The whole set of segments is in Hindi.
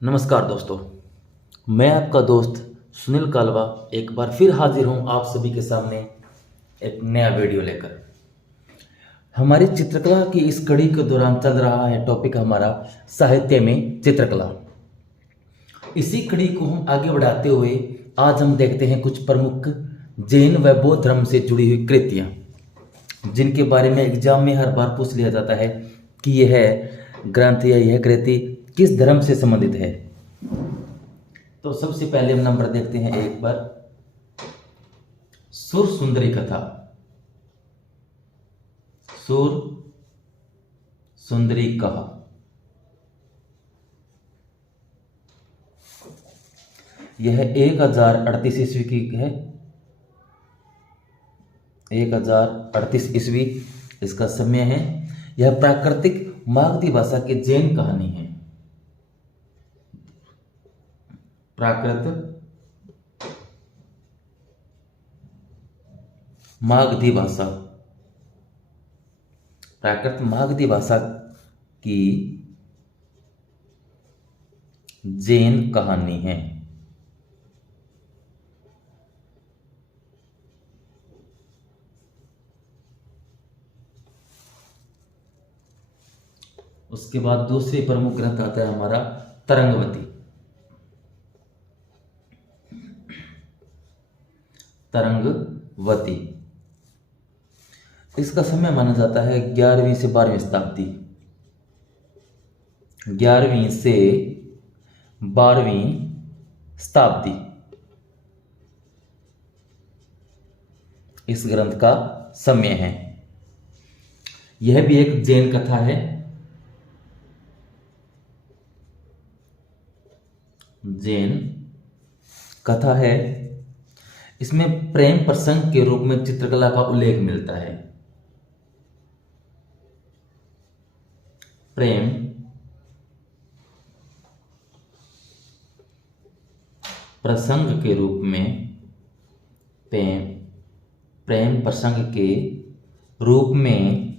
नमस्कार दोस्तों। मैं आपका दोस्त सुनील कालवा एक बार फिर हाजिर हूं आप सभी के सामने एक नया वीडियो लेकर। हमारी चित्रकला की इस कड़ी के दौरान चल रहा है टॉपिक हमारा साहित्य में चित्रकला। इसी कड़ी को हम आगे बढ़ाते हुए आज हम देखते हैं कुछ प्रमुख जैन व बौद्ध धर्म से जुड़ी हुई कृतियाँ, जिनके बारे में एग्जाम में हर बार पूछ लिया जाता है कि यह ग्रंथ या यह कृति किस धर्म से संबंधित है। तो सबसे पहले हम नंबर देखते हैं एक बार सुर सुंदरी कथा। सुर सुंदरी कहा यह 1038 ईस्वी की है। 1038 ईस्वी इसका समय है। यह प्राकृतिक मागधी भाषा की जैन कहानी है। प्राकृत मागधी भाषा प्राकृत मागधी भाषा की जैन कहानी है। उसके बाद दूसरी प्रमुख ग्रंथ आता है हमारा तरंगवती। तरंगवती इसका समय माना जाता है 11वीं से 12वीं शताब्दी। 11वीं से 12वीं शताब्दी इस ग्रंथ का समय है। यह भी एक जैन कथा है। जैन कथा है। इसमें प्रेम प्रसंग के रूप में चित्रकला का उल्लेख मिलता है। प्रेम प्रसंग के रूप में प्रेम प्रसंग के रूप में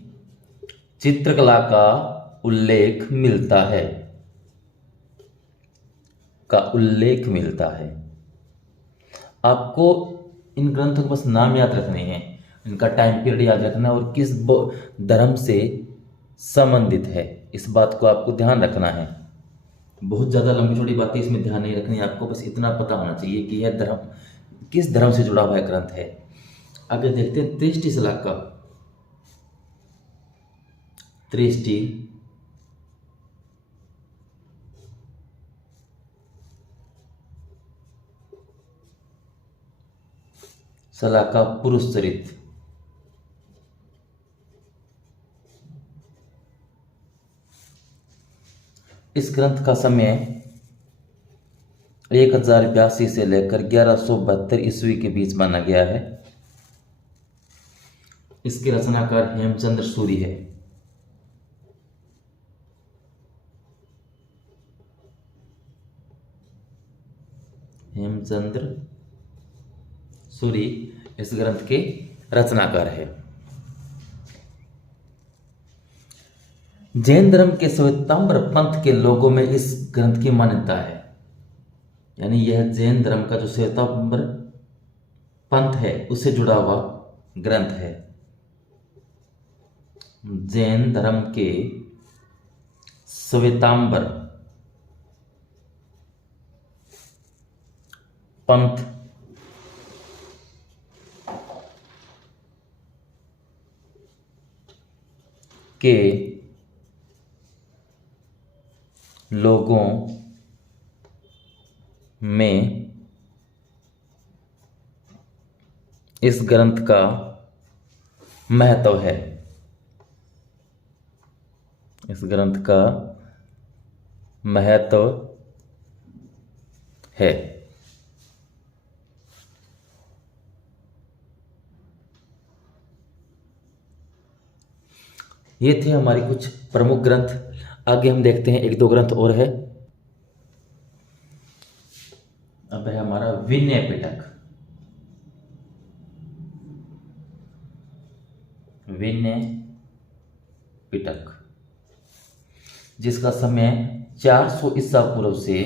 चित्रकला का उल्लेख मिलता है। आपको इन ग्रंथों के बस नाम याद रखने हैं, इनका टाइम पीरियड याद रखना और किस धर्म से संबंधित है, इस बात को आपको ध्यान रखना है। बहुत ज़्यादा लंबी छोटी बातें इसमें ध्यान नहीं रखनी, आपको बस इतना पता होना चाहिए कि यह धर्म किस धर्म से जुड़ा हुआ ग्रंथ है। आगे देखते हैं दृष्टि शलाका। दृष्टि शलाका पुरुष चरित्र। इस ग्रंथ का समय 1082 से लेकर 1172 ईस्वी के बीच माना गया है। इसके रचनाकार हेमचंद्र सूरी है। हेमचंद्र सूरी इस ग्रंथ के रचनाकार है। जैन धर्म के श्वेतांबर पंथ के लोगों में इस ग्रंथ की मान्यता है। यानी यह जैन धर्म का जो श्वेतांबर पंथ है उससे जुड़ा हुआ ग्रंथ है। जैन धर्म के श्वेतांबर पंथ के लोगों में इस ग्रंथ का महत्व है। इस ग्रंथ का महत्व है। ये थे हमारे कुछ प्रमुख ग्रंथ। आगे हम देखते हैं एक दो ग्रंथ और है। अब है हमारा विनय पिटक। विनय पिटक जिसका समय 400 ईसा पूर्व से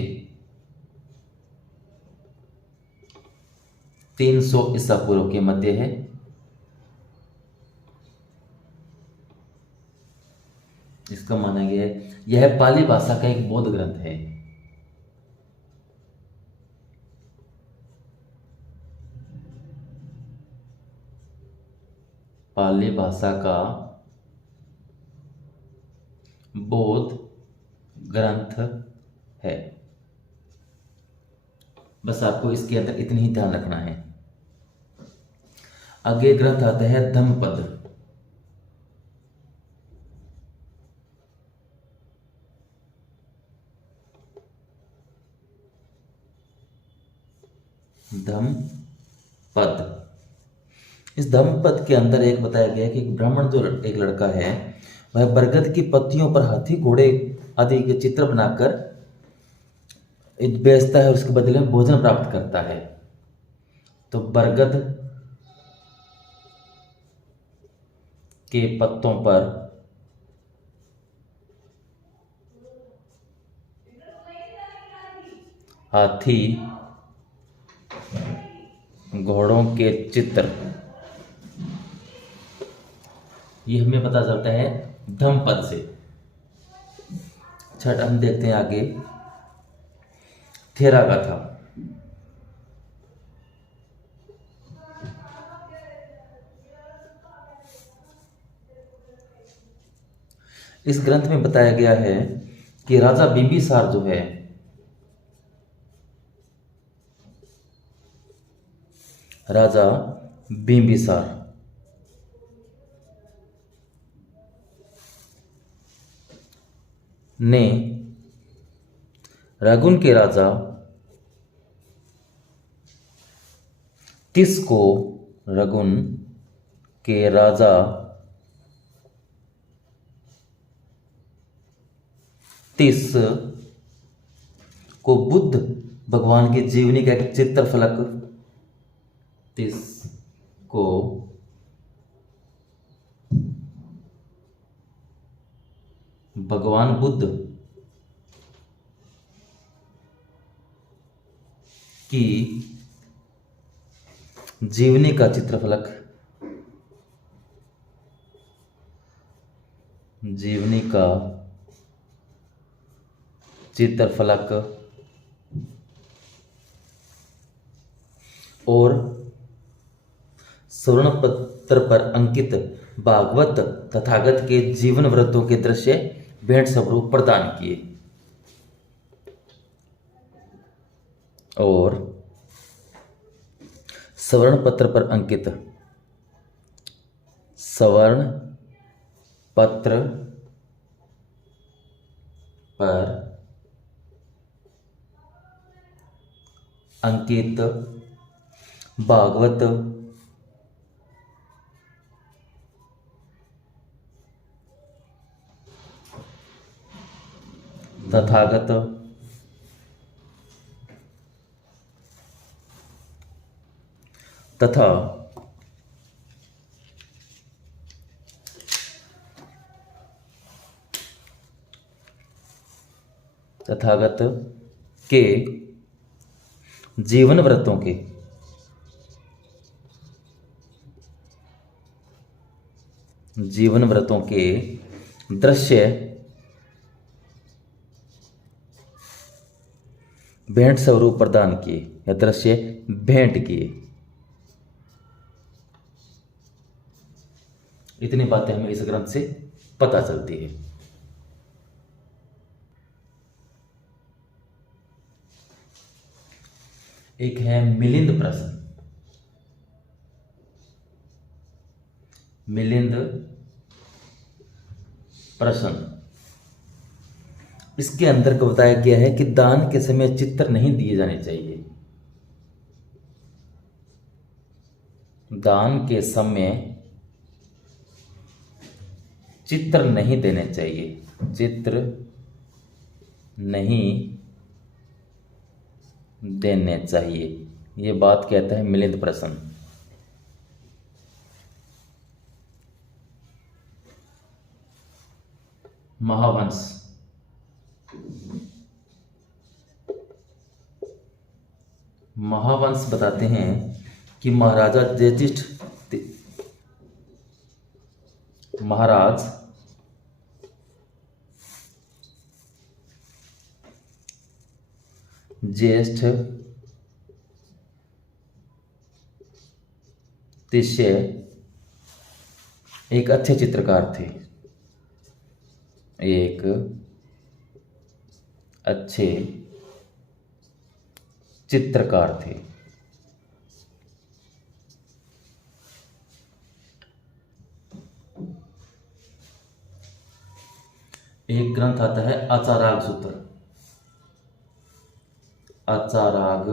300 ईसा पूर्व के मध्य है। इसका माना गया है यह पाली भाषा का एक बौद्ध ग्रंथ है। पाली भाषा का बौद्ध ग्रंथ है। बस आपको इसके अंदर इतनी ही ध्यान रखना है। आगे ग्रंथ आता है धम्मपद। धम्मपद, इस धम्मपद के अंदर एक बताया गया है कि एक ब्राह्मण जो एक लड़का है वह बरगद की पत्तियों पर हाथी घोड़े आदि के चित्र बनाकर बेचता है और उसके बदले में भोजन प्राप्त करता है। तो बरगद के पत्तों पर हाथी घोड़ों के चित्र, ये हमें पता चलता है धम्मपद से। छठ हम देखते हैं आगे थेरा गाथा। इस ग्रंथ में बताया गया है कि राजा बिंबिसार जो है राजा बिंबिसार ने रघुन के राजा तिस को रघुन के राजा तिस को बुद्ध भगवान की जीवनी का एक चित्र फलक, तिस को भगवान बुद्ध की जीवनी का चित्रफलक, जीवनी का चित्रफलक और स्वर्ण पत्र पर अंकित भागवत तथागत के जीवन व्रतों के दृश्य भेंट स्वरूप प्रदान किए। और स्वर्ण पत्र पर अंकित, स्वर्ण पत्र पर अंकित भागवत तथागत तथा तथागत के जीवन व्रतों के दृश्य भेंट स्वरूप प्रदान किए या दृश्य भेंट किए। इतनी बातें हमें इस ग्रंथ से पता चलती है। एक है मिलिंद प्रश्न। मिलिंद प्रश्न, इसके अंदर को बताया गया है कि दान के समय चित्र नहीं दिए जाने चाहिए। दान के समय चित्र नहीं देने चाहिए, चित्र नहीं देने चाहिए, ये बात कहता है मिलिंद प्रश्न। महावंश, महावंश बताते हैं कि महाराज ज्येष्ठ तिष्य एक अच्छे चित्रकार थे, एक अच्छे चित्रकार थे। एक ग्रंथ आता है आचाराग सूत्र। आचाराग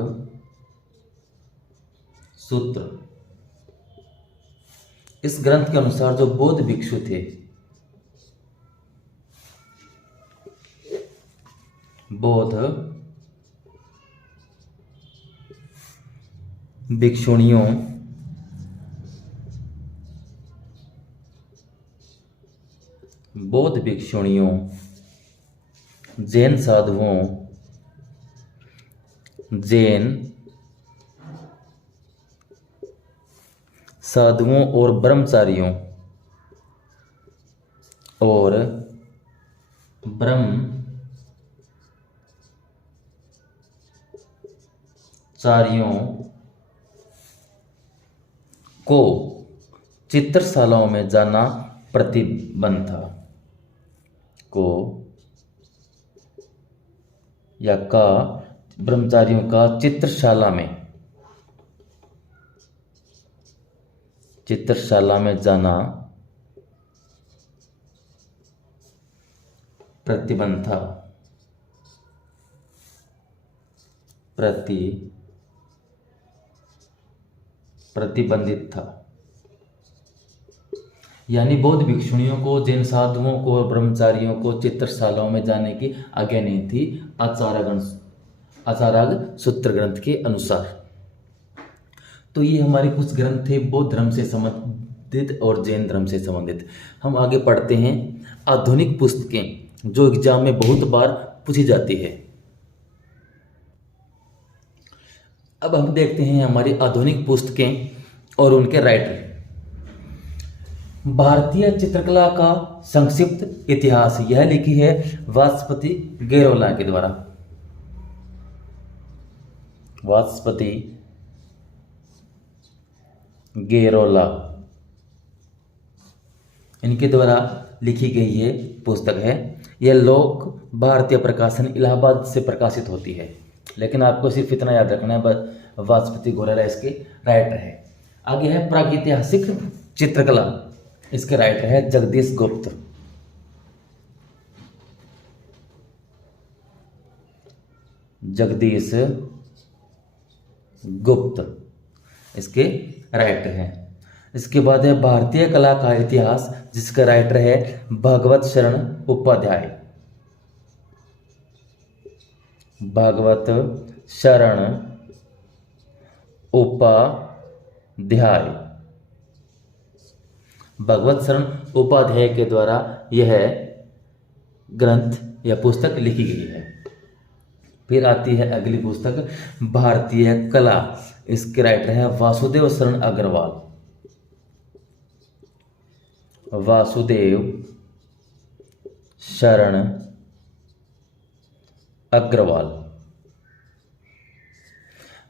सूत्र, इस ग्रंथ के अनुसार जो बौद्ध भिक्षु थे, बौद्ध भिक्षुणियों जैन साधुओं, और ब्रह्मचारियों को चित्रशालाओं में जाना प्रतिबंध था। ब्रह्मचारियों का चित्रशाला में जाना प्रतिबंध था। प्रतिबंधित था, यानी बौद्ध भिक्षुणियों को, जैन साधुओं को और ब्रह्मचारियों को चित्रशालाओं में जाने की आज्ञा नहीं थी, आचाराग सूत्र ग्रंथ के अनुसार। तो ये हमारे कुछ ग्रंथ थे बौद्ध धर्म से संबंधित और जैन धर्म से संबंधित। हम आगे पढ़ते हैं आधुनिक पुस्तकें जो एग्जाम में बहुत बार पूछी जाती है। अब हम देखते हैं हमारी आधुनिक पुस्तकें और उनके राइटर। भारतीय चित्रकला का संक्षिप्त इतिहास, यह लिखी है वाचस्पति गेरोला के द्वारा। वाचस्पति गेरोला, इनके द्वारा लिखी गई ये पुस्तक है। यह लोक भारतीय प्रकाशन इलाहाबाद से प्रकाशित होती है। लेकिन आपको सिर्फ इतना याद रखना है, वाचस्पति गेरोला इसके राइटर है। आगे है प्रागैतिहासिक चित्रकला, इसके राइटर है जगदीश गुप्त। जगदीश गुप्त इसके राइटर हैं। इसके बाद है भारतीय कला का इतिहास, जिसका राइटर है भागवत शरण उपाध्याय। भागवत शरण उपाध्याय, भगवत शरण उपाध्याय के द्वारा यह ग्रंथ या पुस्तक लिखी गई है। फिर आती है अगली पुस्तक भारतीय कला, इसके राइटर है वासुदेव शरण अग्रवाल। वासुदेव शरण अग्रवाल।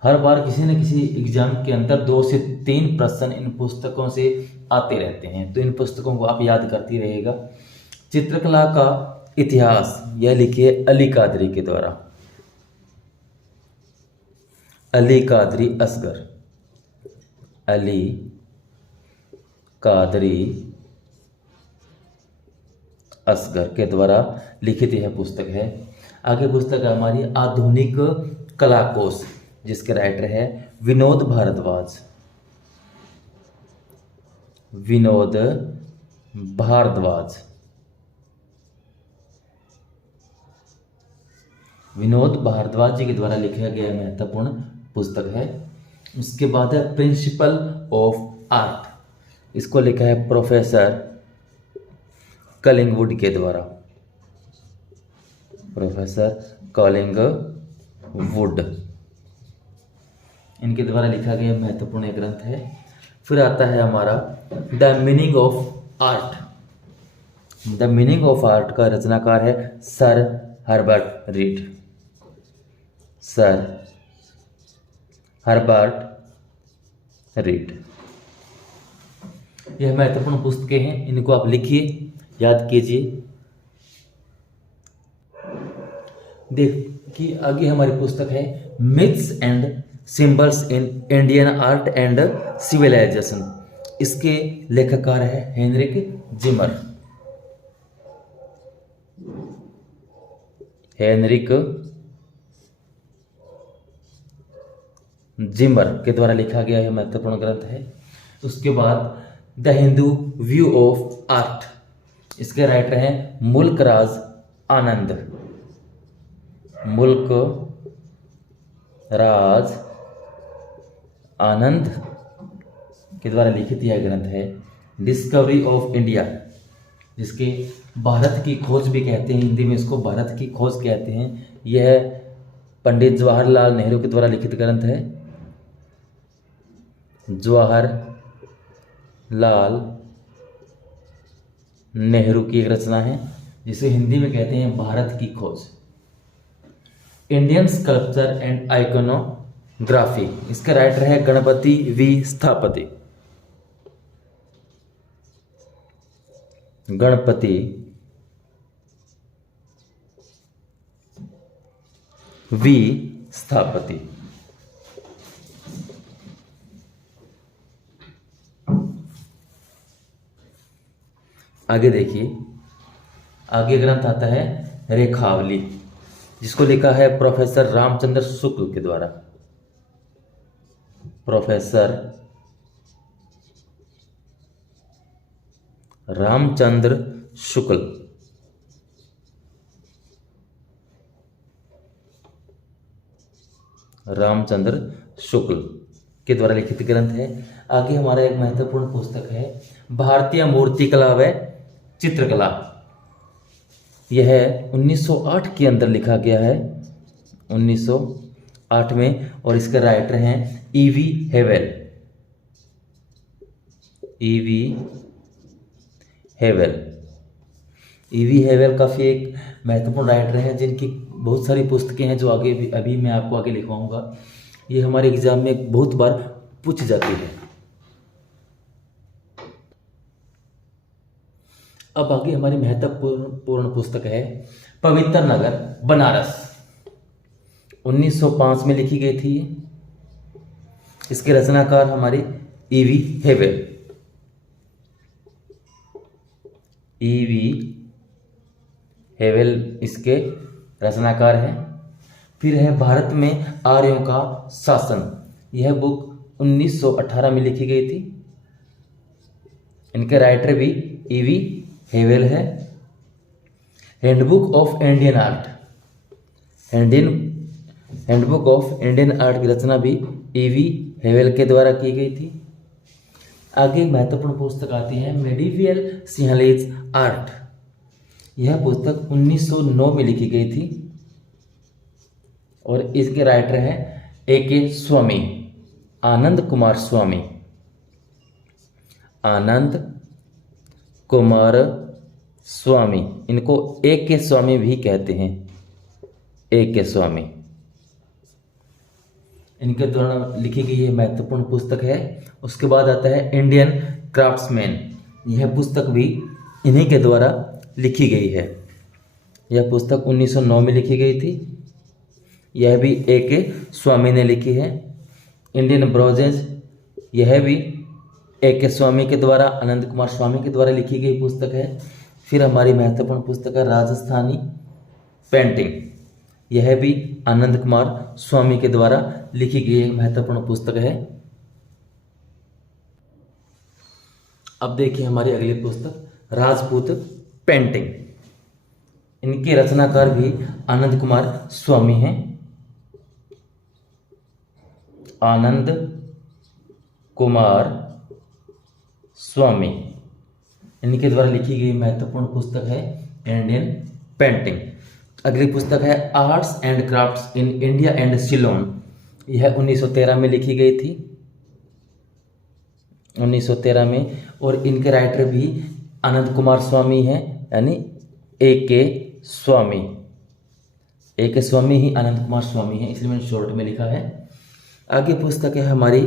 हर बार किसी न किसी एग्जाम के अंदर 2 से 3 प्रश्न इन पुस्तकों से आते रहते हैं, तो इन पुस्तकों को आप याद करती रहिएगा। चित्रकला का इतिहास, यह लिखी है अली कादरी के द्वारा। अली कादरी असगर, अली कादरी असगर के द्वारा लिखित यह पुस्तक है। आगे पुस्तक है हमारी आधुनिक कला कोश, जिसके राइटर है विनोद भारद्वाज। विनोद भारद्वाज, विनोद भारद्वाज जी के द्वारा लिखा गया महत्वपूर्ण पुस्तक है। उसके बाद है प्रिंसिपल ऑफ आर्ट, इसको लिखा है प्रोफेसर कलिंगवुड के द्वारा। प्रोफेसर कलिंगवुड। इनके द्वारा लिखा गया महत्वपूर्ण एक ग्रंथ है। फिर आता है हमारा the meaning of art. The meaning of art का रचनाकार है sir Herbert read. Sir Herbert read. यह महत्वपूर्ण पुस्तकें हैं, इनको आप लिखिए, याद कीजिए। देखिए आगे हमारी पुस्तक है myths and symbols in Indian art and civilisation. इसके लेखककार है हेनरिक जिमर। हेनरिक जिमर के द्वारा लिखा गया यह महत्वपूर्ण ग्रंथ है। उसके बाद the Hindu view of art, इसके राइटर हैं मुल्क राज आनंद। मुल्क राज आनंद के द्वारा लिखित यह ग्रंथ है। डिस्कवरी ऑफ इंडिया, जिसके भारत की खोज भी कहते हैं, हिंदी में इसको भारत की खोज कहते हैं। यह पंडित जवाहरलाल नेहरू के द्वारा लिखित ग्रंथ है। जवाहरलाल नेहरू की एक रचना है, जिसे हिंदी में कहते हैं भारत की खोज। इंडियन स्कल्पचर एंड आइकोनोग्राफी, इसका राइटर है गणपति वी स्थापति। गणपति वी स्थापति। आगे देखिए, आगे ग्रंथ आता है रेखावली, जिसको लिखा है प्रोफेसर रामचंद्र शुक्ल के द्वारा। प्रोफेसर रामचंद्र शुक्ल। रामचंद्र शुक्ल के द्वारा लिखित ग्रंथ है। आगे हमारा एक महत्वपूर्ण पुस्तक है भारतीय मूर्तिकला व चित्रकला। यह 1908 के अंदर लिखा गया है, 1908 में, और इसके राइटर हैं EV Havells. EV Havells. EV Havells काफ़ी एक महत्वपूर्ण राइटर हैं, जिनकी बहुत सारी पुस्तकें हैं जो आगे भी अभी मैं आपको आगे लिखवाऊंगा। ये हमारे एग्जाम में बहुत बार पूछी जाती है। अब आगे हमारी महत्वपूर्ण पुस्तक है पवित्र नगर बनारस। 1905 में लिखी गई थी। इसके रचनाकार हमारे ईवी हेवेल। ईवी हेवेल इसके रचनाकार हैं। फिर है भारत में आर्यों का शासन। यह बुक 1918 में लिखी गई थी। इनके राइटर भी ईवी हेवेल है। Handbook of Indian art. Handbook of Indian art की रचना भी ईवी हेवेल के द्वारा की गई थी। आगे महत्वपूर्ण पुस्तक आती है मेडिवियल सिंहलीज आर्ट। यह पुस्तक 1909 में लिखी गई थी और इसके राइटर हैं A.K. स्वामी, आनंद कुमार स्वामी। आनंद कुमार स्वामी, इनको A.K. स्वामी भी कहते हैं। A.K. स्वामी, इनके द्वारा लिखी गई यह महत्वपूर्ण पुस्तक है। उसके बाद आता है इंडियन क्राफ्ट्समैन। यह पुस्तक भी इन्हीं के द्वारा लिखी गई है। यह पुस्तक 1909 में लिखी गई थी। यह भी A.K. स्वामी ने लिखी है। इंडियन ब्रोजेज, यह भी A.K. स्वामी के द्वारा, आनंद कुमार स्वामी के द्वारा लिखी गई पुस्तक है। फिर हमारी महत्वपूर्ण पुस्तक है राजस्थानी पेंटिंग। यह भी आनंद कुमार स्वामी के द्वारा लिखी गई एक महत्वपूर्ण पुस्तक है। अब देखिए हमारी अगली पुस्तक राजपूत पेंटिंग। इनके रचनाकार भी आनंद कुमार स्वामी हैं। आनंद कुमार स्वामी, इनके द्वारा लिखी गई महत्वपूर्ण पुस्तक है इंडियन पेंटिंग। अगली पुस्तक है arts and crafts in India and Ceylon. यह 1913 में लिखी गई थी, 1913 में। और इनके राइटर भी आनंद कुमार स्वामी हैं, यानी A.K. स्वामी। A.K. स्वामी ही आनंद कुमार स्वामी है, इसलिए मैंने शॉर्ट में लिखा है। आगे पुस्तक है हमारी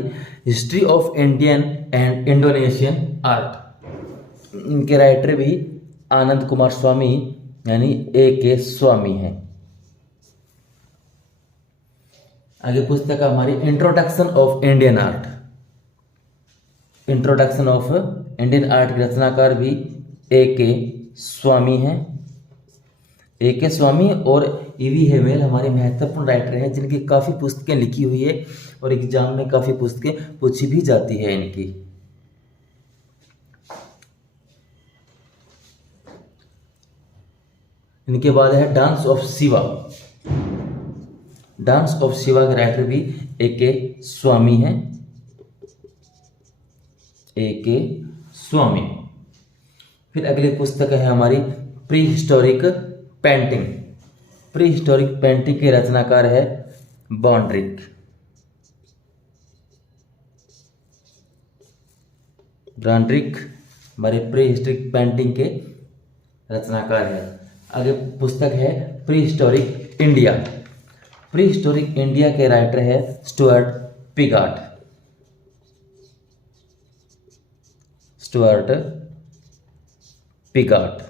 history of Indian and Indonesian art. इनके राइटर भी आनंद कुमार स्वामी यानी A.K. स्वामी हैं। आगे पुस्तक है हमारी introduction of Indian art. Introduction of Indian art के रचनाकार भी A.K. स्वामी हैं। A.K. स्वामी और E.V. हेवेल हमारे महत्वपूर्ण राइटर हैं, जिनकी काफ़ी पुस्तकें लिखी हुई है और एग्जाम में काफ़ी पुस्तकें पूछी भी जाती है इनकी। इनके बाद है dance of Shiva. Dance of Shiva के राइटर भी A.K. स्वामी हैं, A.K. स्वामी। फिर अगली पुस्तक है हमारी pre historic painting. Pre historic painting के रचनाकार है बॉन्ड्रिक। बॉन्ड्रिक हमारे प्री हिस्टोरिक पेंटिंग के रचनाकार है। आगे पुस्तक है pre historic India. Pre historic India के राइटर है स्टुअर्ट पिगाट। स्टुअर्ट पिगाट।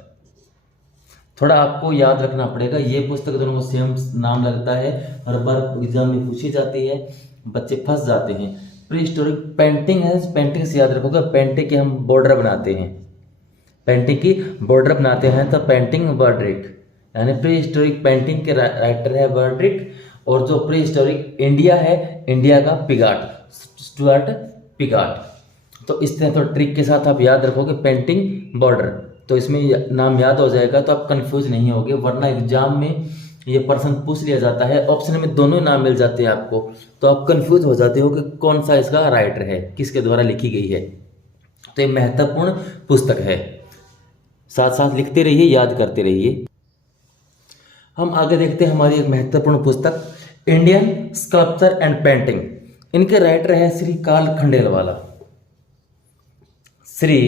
थोड़ा आपको याद रखना पड़ेगा, ये पुस्तक दोनों को सेम नाम लगता है, हर बार एग्जाम में पूछी जाती है, बच्चे फंस जाते हैं। प्री हिस्टोरिक पेंटिंग है, पेंटिंग से याद रखोगे, पेंटिंग की हम बॉर्डर बनाते हैं, पेंटिंग की बॉर्डर बनाते हैं तो पेंटिंग बॉर्डरिक, यानी प्री हिस्टोरिक पेंटिंग के राइटर है बॉर्डरिक, और जो प्री हिस्टोरिक इंडिया है, इंडिया का पिगाट, स्टुअर्ट पिगाट। तो इस तरह तो ट्रिक के साथ आप याद रखोगे पेंटिंग बॉर्डर, तो इसमें नाम याद हो जाएगा, तो आप कंफ्यूज नहीं होगे, वरना एग्जाम में ये प्रश्न पूछ लिया जाता है, ऑप्शन में दोनों नाम मिल जाते हैं आपको, तो आप कंफ्यूज हो जाते हो कि कौन सा इसका राइटर है, किसके द्वारा लिखी गई है। तो ये महत्वपूर्ण पुस्तक है, साथ साथ लिखते रहिए, याद करते रहिए। हम आगे देखते हैं हमारी एक महत्वपूर्ण पुस्तक इंडियन स्कल्पचर एंड पेंटिंग। इनके राइटर है श्री कार्ल खंडेलवाला। श्री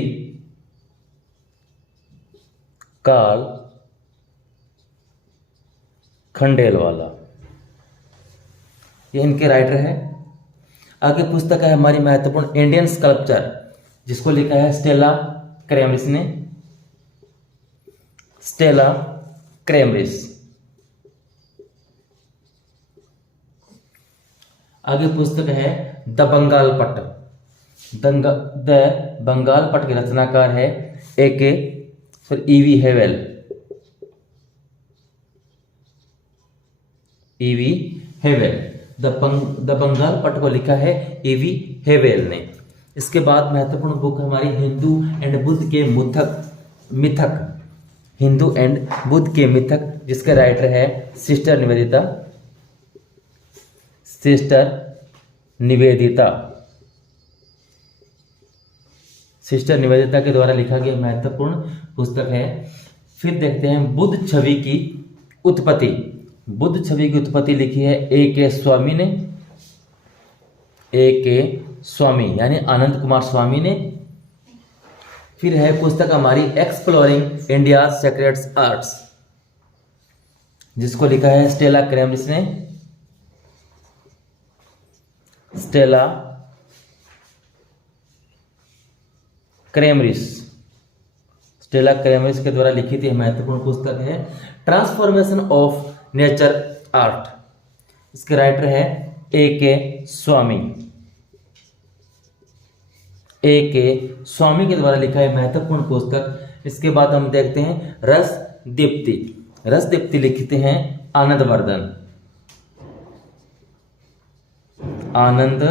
कार्ल खंडेलवाला, ये इनके राइटर है। आगे पुस्तक है हमारी महत्वपूर्ण इंडियन स्कल्पचर, जिसको लिखा है स्टेला क्रेमरिस ने। स्टेला क्रेमरिस। आगे पुस्तक है द बंगाल पट। द बंगाल पट के रचनाकार है E.V. Havells. E.V. Havells. The Bengal पट को लिखा है E.V. हेवेल ने। इसके बाद महत्वपूर्ण बुक हमारी हिंदू एंड बुद्ध के मिथक। हिंदू एंड बुद्ध के मिथक, जिसके राइटर है sister Nivedita. Sister Nivedita. Sister Nivedita के द्वारा लिखा गया महत्वपूर्ण पुस्तक है। फिर देखते हैं बुद्ध छवि की उत्पत्ति। बुद्ध छवि की उत्पत्ति लिखी है A.K. स्वामी ने। A.K. स्वामी यानी आनंद कुमार स्वामी ने। फिर है पुस्तक हमारी एक्सप्लोरिंग इंडिया सेक्रेट आर्ट्स, जिसको लिखा है स्टेला क्रेमरिस ने। स्टेला क्रेमरिस। स्टेला क्रेमरिस के द्वारा लिखी थी महत्वपूर्ण पुस्तक है ट्रांसफॉर्मेशन ऑफ नेचर आर्ट। इसके राइटर है A.K. स्वामी। A.K. स्वामी के द्वारा लिखा है महत्वपूर्ण पुस्तक। इसके बाद हम देखते हैं रस दीप्ति। रस दीप्ति लिखते हैं आनंद वर्धन। आनंद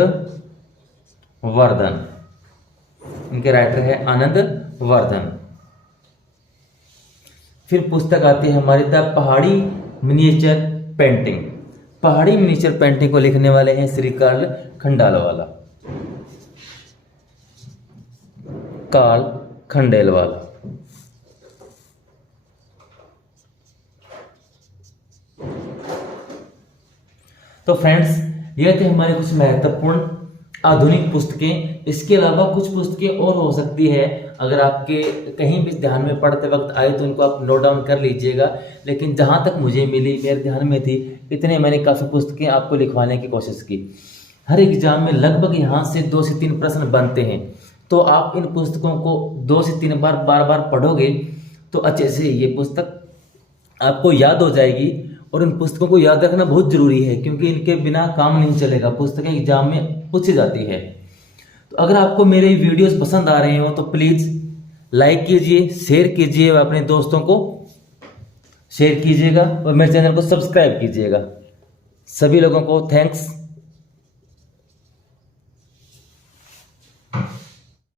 वर्धन, इनके राइटर है आनंद वर्धन। फिर पुस्तक आती है हमारी द पहाड़ी मिनिएचर पेंटिंग। पहाड़ी मिनिएचर पेंटिंग को लिखने वाले हैं श्री कार्ल खंडेलवाला। कार्ल खंडेलवाला। तो फ्रेंड्स, यह थे हमारे कुछ महत्वपूर्ण आधुनिक पुस्तकें। इसके अलावा कुछ पुस्तकें और हो सकती है, अगर आपके कहीं भी ध्यान में पढ़ते वक्त आए तो उनको आप नोट डाउन कर लीजिएगा। लेकिन जहाँ तक मुझे मिली, मेरे ध्यान में थी, इतने मैंने काफ़ी पुस्तकें आपको लिखवाने की कोशिश की। हर एग्जाम में लगभग यहाँ से 2 से 3 प्रश्न बनते हैं, तो आप इन पुस्तकों को 2 से 3 बार बार पढ़ोगे तो अच्छे से ये पुस्तक आपको याद हो जाएगी। और इन पुस्तकों को याद रखना बहुत जरूरी है, क्योंकि इनके बिना काम नहीं चलेगा। पुस्तकें एग्जाम में पूछी जाती है। तो अगर आपको मेरे वीडियोस पसंद आ रहे हो तो प्लीज़ लाइक कीजिए, शेयर कीजिए और अपने दोस्तों को शेयर कीजिएगा और मेरे चैनल को सब्सक्राइब कीजिएगा। सभी लोगों को थैंक्स।